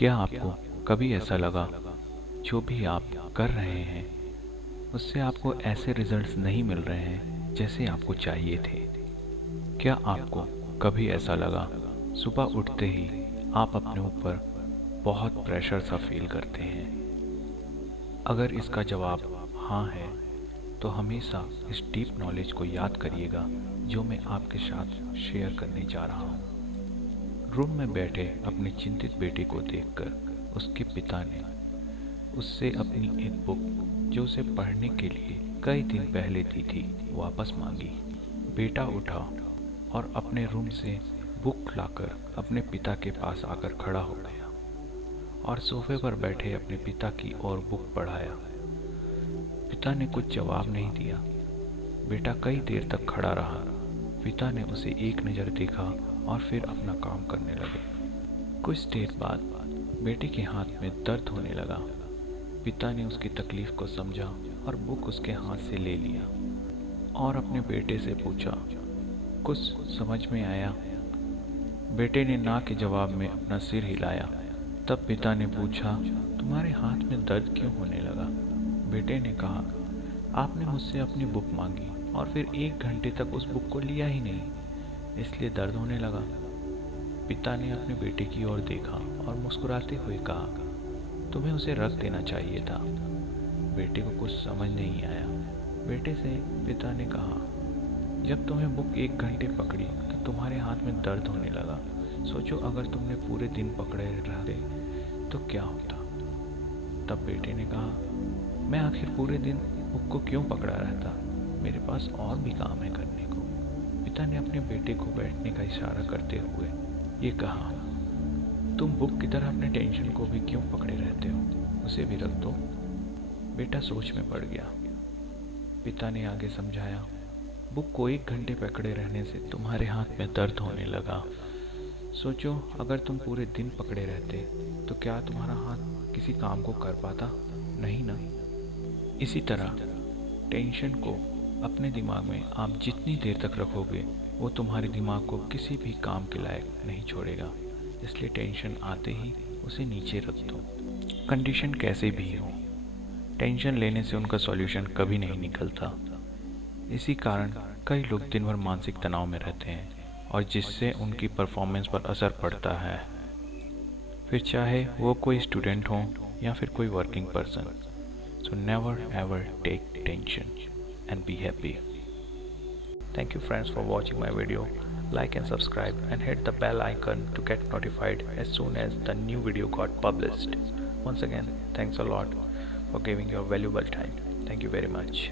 क्या आपको कभी ऐसा लगा जो भी आप कर रहे हैं उससे आपको ऐसे रिजल्ट्स नहीं मिल रहे हैं जैसे आपको चाहिए थे? क्या आपको कभी ऐसा लगा सुबह उठते ही आप अपने ऊपर बहुत प्रेशर सा फील करते हैं? अगर इसका जवाब हाँ है तो हमेशा इस डीप नॉलेज को याद करिएगा जो मैं आपके साथ शेयर करने जा रहा हूँ। रूम में बैठे अपने चिंतित बेटे को देखकर उसके पिता ने उससे अपनी एक बुक जो उसे पढ़ने के लिए कई दिन पहले दी थी वापस मांगी। बेटा उठा और अपने रूम से बुक लाकर अपने पिता के पास आकर खड़ा हो गया और सोफे पर बैठे अपने पिता की ओर बुक बढ़ाया। पिता ने कुछ जवाब नहीं दिया। बेटा कई देर तक खड़ा रहा। पिता ने उसे एक नज़र देखा और फिर अपना काम करने लगे। कुछ देर बाद बेटे के हाथ में दर्द होने लगा। पिता ने उसकी तकलीफ को समझा और बुक उसके हाथ से ले लिया और अपने बेटे से पूछा, कुछ समझ में आया? बेटे ने ना के जवाब में अपना सिर हिलाया। तब पिता ने पूछा, तुम्हारे हाथ में दर्द क्यों होने लगा? बेटे ने कहा, आपने मुझसे अपनी बुक मांगी और फिर 1 घंटे तक उस बुक को लिया ही नहीं, इसलिए दर्द होने लगा। पिता ने अपने बेटे की ओर देखा और मुस्कुराते हुए कहा, तुम्हें उसे रख देना चाहिए था। बेटे को कुछ समझ नहीं आया। बेटे से पिता ने कहा, जब तुम्हें बुक 1 घंटे पकड़ी तो तुम्हारे हाथ में दर्द होने लगा। सोचो अगर तुमने पूरे दिन पकड़े रहते तो क्या होता? तब बेटे ने कहा, मैं आखिर पूरे दिन बुक को क्यों पकड़ा रहता? मेरे पास और भी काम है करने को। पिता ने अपने बेटे को बैठने का इशारा करते हुए ये कहा, तुम बुक की तरह अपने टेंशन को भी क्यों पकड़े रहते हो? उसे भी रख दो। बेटा सोच में पड़ गया। पिता ने आगे समझाया, बुक को 1 घंटे पकड़े रहने से तुम्हारे हाथ में दर्द होने लगा। सोचो अगर तुम पूरे दिन पकड़े रहते तो क्या तुम्हारा हाथ किसी काम को कर पाता? नहीं ना। इसी तरह टेंशन को अपने दिमाग में आप जितनी देर तक रखोगे वो तुम्हारे दिमाग को किसी भी काम के लायक नहीं छोड़ेगा। इसलिए टेंशन आते ही उसे नीचे रख दो। कंडीशन कैसे भी हो, टेंशन लेने से उनका सॉल्यूशन कभी नहीं निकलता। इसी कारण कई लोग दिन भर मानसिक तनाव में रहते हैं और जिससे उनकी परफॉर्मेंस पर असर पड़ता है, फिर चाहे वो कोई स्टूडेंट हो या फिर कोई working person. So never ever take tension and be happy. Thank you friends for watching my video. Like and subscribe and hit the bell icon to get notified as soon as the new video got published. Once again, thanks a lot for giving your valuable time. Thank you very much.